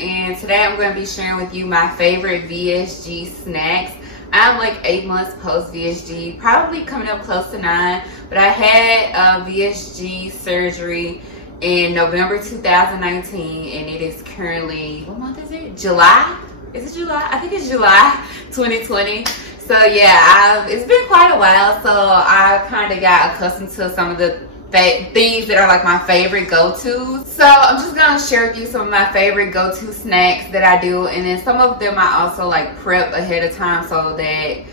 and today I'm going to be sharing with you my favorite VSG snacks. I'm like 8 months post VSG, probably coming up close to 9, but I had VSG surgery in November 2019, and it is currently, what month is it? July? Is it July? I think it's July 2020. So yeah, it's been quite a while, so I kind of got accustomed to some of the things that are like my favorite go-tos. So I'm just gonna share with you some of my favorite go-to snacks that I do, and then some of them I also like prep ahead of time so that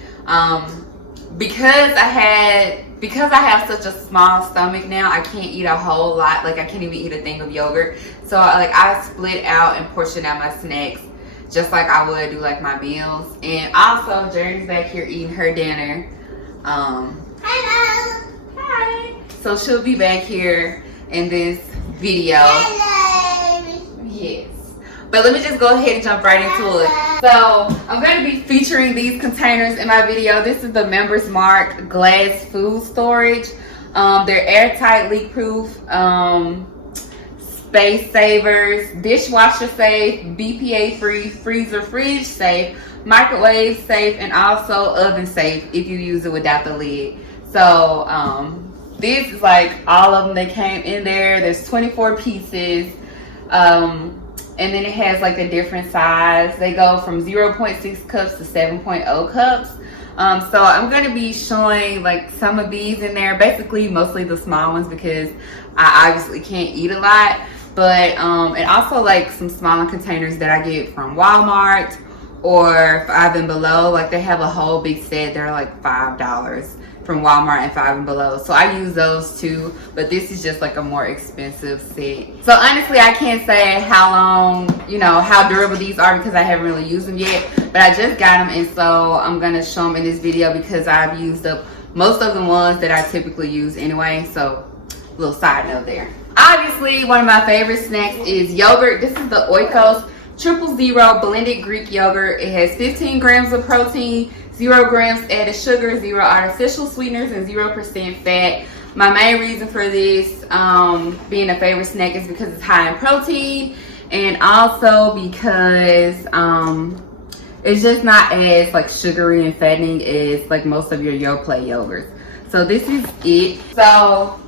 because I have such a small stomach now, I can't eat a whole lot. Like I can't even eat a thing of yogurt. So I split out and portion out my snacks just like I would do like my meals. And also Journey's back here eating her dinner. Hello. Hi. So she'll be back here in this video. Hello. Yes. But let me just go ahead and jump right into it. So I'm going to be featuring these containers in my video. This is the Members Mark glass food storage. They're airtight, leak-proof, space savers, dishwasher safe, BPA free, freezer fridge safe, microwave safe, and also oven safe if you use it without the lid. So this is like all of them that came in there. There's 24 pieces. And then it has like a different size. They go from 0.6 cups to 7.0 cups. So I'm going to be showing like some of these in there, basically mostly the small ones because I obviously can't eat a lot. But and also like some smaller containers that I get from Walmart or 5 and Below. Like they have a whole big set. They're like $5 from Walmart and 5 and Below. So I use those too, but this is just like a more expensive set. So honestly, I can't say how long, how durable these are because I haven't really used them yet, but I just got them, and so I'm gonna show them in this video because I've used up most of the ones that I typically use anyway. So little side note there. Obviously, one of my favorite snacks is yogurt. This is the Oikos 000 blended Greek yogurt. It has 15 grams of protein, 0 grams added sugar, 0 artificial sweeteners, and 0% fat. My main reason for this being a favorite snack is because it's high in protein, and also because it's just not as like sugary and fattening as like most of your Yoplait yogurts. So this is it. So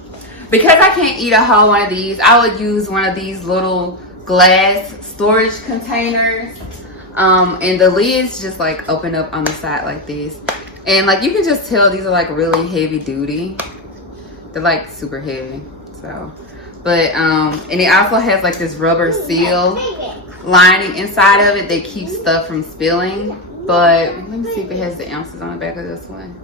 because I can't eat a whole one of these, I would use one of these little glass storage containers. And the lids just like open up on the side like this, and like you can just tell these are like really heavy duty. They're like super heavy. So but and it also has like this rubber seal lining inside of it that keeps stuff from spilling. But let me see if it has the ounces on the back of this one.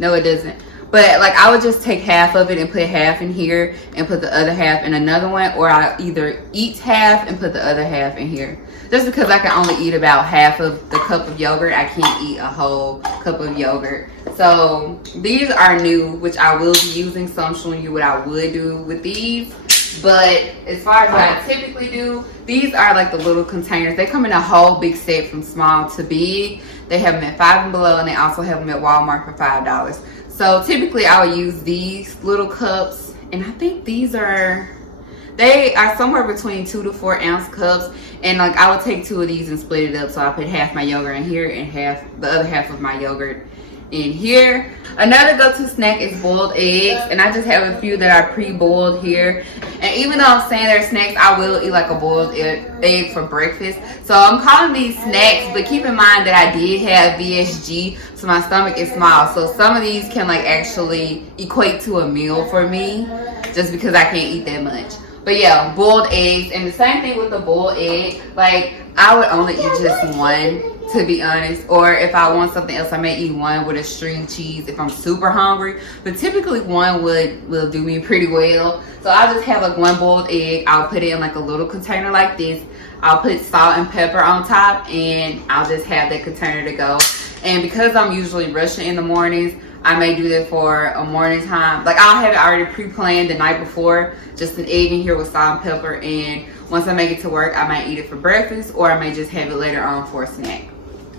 No, it doesn't. But like I would just take half of it and put half in here and put the other half in another one, or I either eat half and put the other half in here. Just because I can only eat about half of the cup of yogurt, I can't eat a whole cup of yogurt. So these are new, which I will be using, so I'm showing you what I would do with these. But as far as what I typically do, these are like the little containers. They come in a whole big set from small to big. They have them at 5 and Below, and they also have them at Walmart for $5. So typically I would use these little cups, and I think they are somewhere between 2 to 4 ounce cups. And like I would take 2 of these and split it up. So I put half my yogurt in here and the other half of my yogurt in here. Another go-to snack is boiled eggs, and I just have a few that are pre-boiled here. And even though I'm saying they're snacks, I will eat like a boiled egg for breakfast. So I'm calling these snacks, but keep in mind that I did have VSG, so my stomach is small. So some of these can like actually equate to a meal for me, just because I can't eat that much. But yeah, boiled eggs, and the same thing with the boiled egg. Like I would only eat just one, to be honest, or if I want something else, I may eat one with a string cheese if I'm super hungry. But typically one will do me pretty well. So I'll just have like one boiled egg. I'll put it in like a little container like this. I'll put salt and pepper on top, and I'll just have that container to go. And because I'm usually rushing in the mornings, I may do that for a morning time. Like I'll have it already pre-planned the night before, just an egg in here with salt and pepper, and once I make it to work, I might eat it for breakfast, or I may just have it later on for a snack.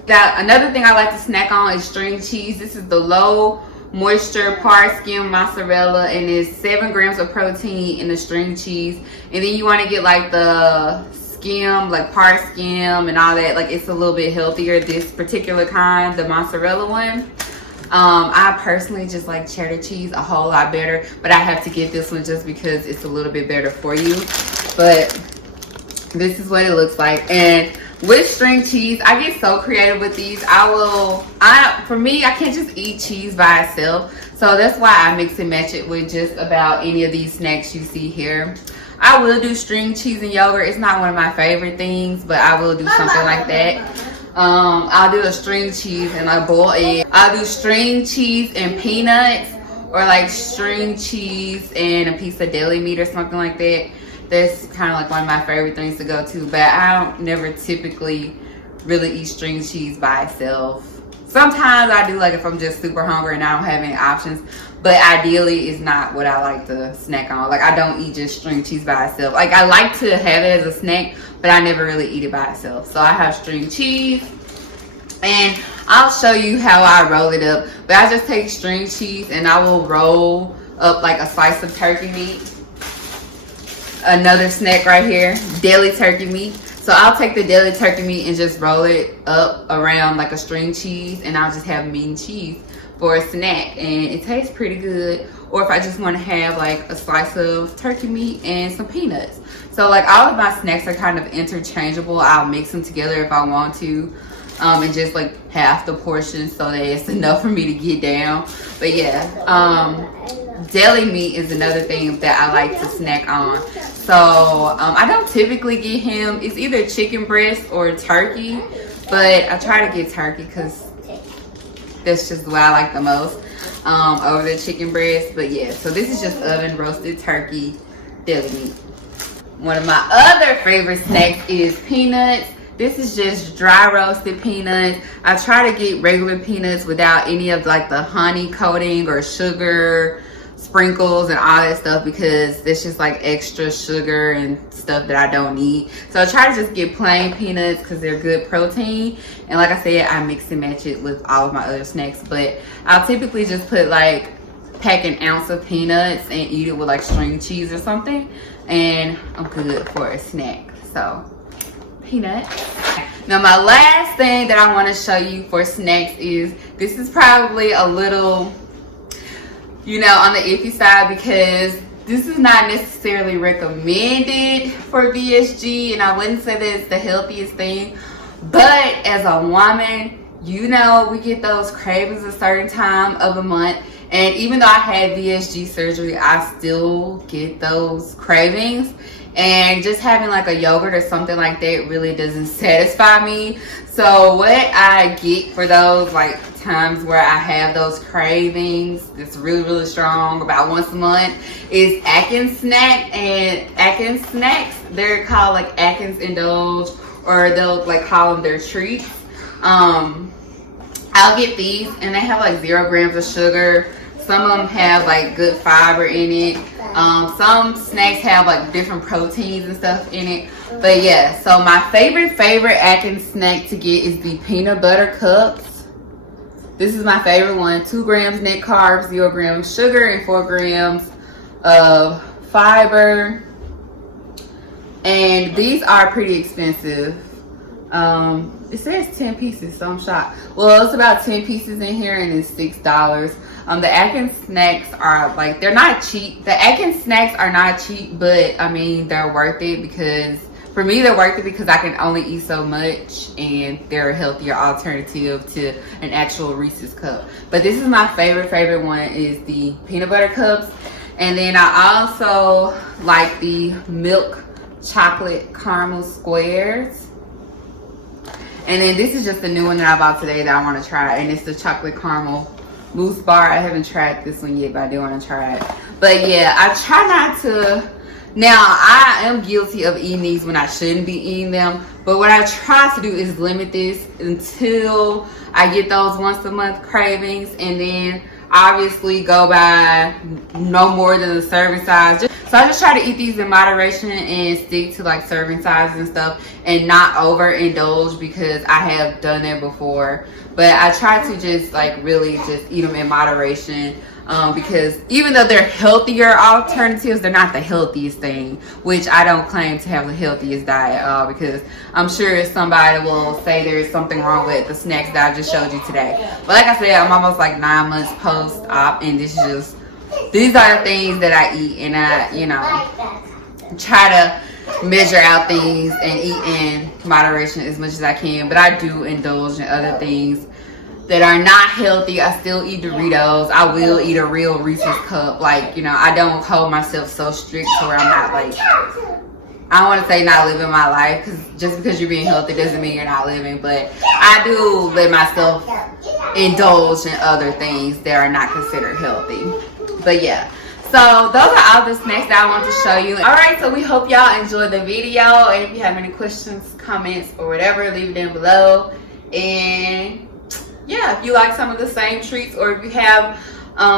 Now, another thing I like to snack on is string cheese. This is the low moisture par skim mozzarella, and it's 7 grams of protein in the string cheese. And then you want to get like the skim, like par skim and all that. Like, it's a little bit healthier, this particular kind, the mozzarella one. I personally just like cheddar cheese a whole lot better, but I have to get this one just because it's a little bit better for you. But this is what it looks like. And with string cheese, I get so creative with these. For me, I can't just eat cheese by itself. So that's why I mix and match it with just about any of these snacks you see here. I will do string cheese and yogurt. It's not one of my favorite things, but I will do something like that. I'll do a string cheese and a boiled egg. I'll do string cheese and peanuts, or like string cheese and a piece of deli meat or something like that. That's kind of like one of my favorite things to go to, but I don't never typically really eat string cheese by itself. Sometimes I do, like if I'm just super hungry and I don't have any options, but ideally it's not what I like to snack on. Like, I don't eat just string cheese by itself. Like, I like to have it as a snack, but I never really eat it by itself. So I have string cheese, and I'll show you how I roll it up. But I just take string cheese and I will roll up like a slice of turkey meat. Another snack right here, deli turkey meat. So I'll take the deli turkey meat and just roll it up around like a string cheese, and I'll just have meat and cheese for a snack, and it tastes pretty good. Or if I just want to have like a slice of turkey meat and some peanuts. So like, all of my snacks are kind of interchangeable. I'll mix them together if I want to, and just like half the portion so that it's enough for me to get down. But yeah, deli meat is another thing that I like to snack on. So I don't typically get him. It's either chicken breast or turkey, but I try to get turkey because that's just what I like the most over the chicken breast. But yeah, so this is just oven roasted turkey deli meat. One of my other favorite snacks is peanuts. This is just dry roasted peanuts. I try to get regular peanuts without any of like the honey coating or sugar sprinkles and all that stuff, because it's just like extra sugar and stuff that I don't need. So I try to just get plain peanuts because they're good protein. And like I said, I mix and match it with all of my other snacks. But I'll typically just pack an ounce of peanuts and eat it with like string cheese or something, and I'm good for a snack. So peanuts. Now my last thing that I want to show you for snacks is, this is probably a little, you know, on the iffy side, because this is not necessarily recommended for VSG, and I wouldn't say that it's the healthiest thing. But as a woman, you know, we get those cravings a certain time of the month, and even though I had VSG surgery, I still get those cravings. And just having like a yogurt or something like that really doesn't satisfy me. So what I get for those like times where I have those cravings, it's really strong, about once a month, is Atkins snack. And Atkins snacks, they're called like Atkins Indulge, or they'll like call them their treats. I'll get these, and they have like 0 grams of sugar. Some of them have like good fiber in it. Some snacks have like different proteins and stuff in it. But yeah, so my favorite Atkins snack to get is the peanut butter cups. This is my favorite one. 2 grams net carbs, 0 grams sugar, and 4 grams of fiber. And these are pretty expensive. It says 10 pieces, so I'm shocked. Well, it's about 10 pieces in here, and it's $6. The Atkins snacks are like, they're not cheap. The Atkins snacks are not cheap, but I mean, they're worth it, because for me, they're worth it because I can only eat so much, and they're a healthier alternative to an actual Reese's cup. But this is my favorite one, is the peanut butter cups. And then I also like the milk chocolate caramel squares. And then this is just a new one that I bought today that I want to try, and it's the chocolate caramel mousse bar. I haven't tried this one yet, but I do want to try it. But yeah, I try not to. Now, I am guilty of eating these when I shouldn't be eating them, but what I try to do is limit this until I get those once a month cravings, and then obviously go by no more than the serving size. So I just try to eat these in moderation and stick to like serving size and stuff, and not overindulge, because I have done that before. But I try to just like really just eat them in moderation. because even though they're healthier alternatives, they're not the healthiest thing, which I don't claim to have the healthiest diet at all, because I'm sure somebody will say there's something wrong with the snacks that I just showed you today. But like I said, I'm almost like 9 months post-op, and these are the things that I eat, and I, you know, try to measure out things and eat in moderation as much as I can. But I do indulge in other things that are not healthy. I still eat Doritos. I will eat a real Reese's cup. Like, you know, I don't hold myself so strict to where I'm not like, I don't want to say not living my life, because just because you're being healthy doesn't mean you're not living. But I do let myself indulge in other things that are not considered healthy. But yeah, so those are all the snacks that I want to show you. All right, so we hope y'all enjoyed the video. And if you have any questions, comments, or whatever, leave it down below. And yeah, if you like some of the same treats, or if you have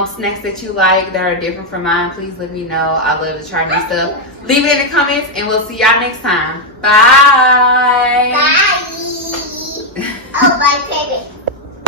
snacks that you like that are different from mine, please let me know. I love to try new stuff. Leave it in the comments, and we'll see y'all next time. Bye. Bye. Oh, bye.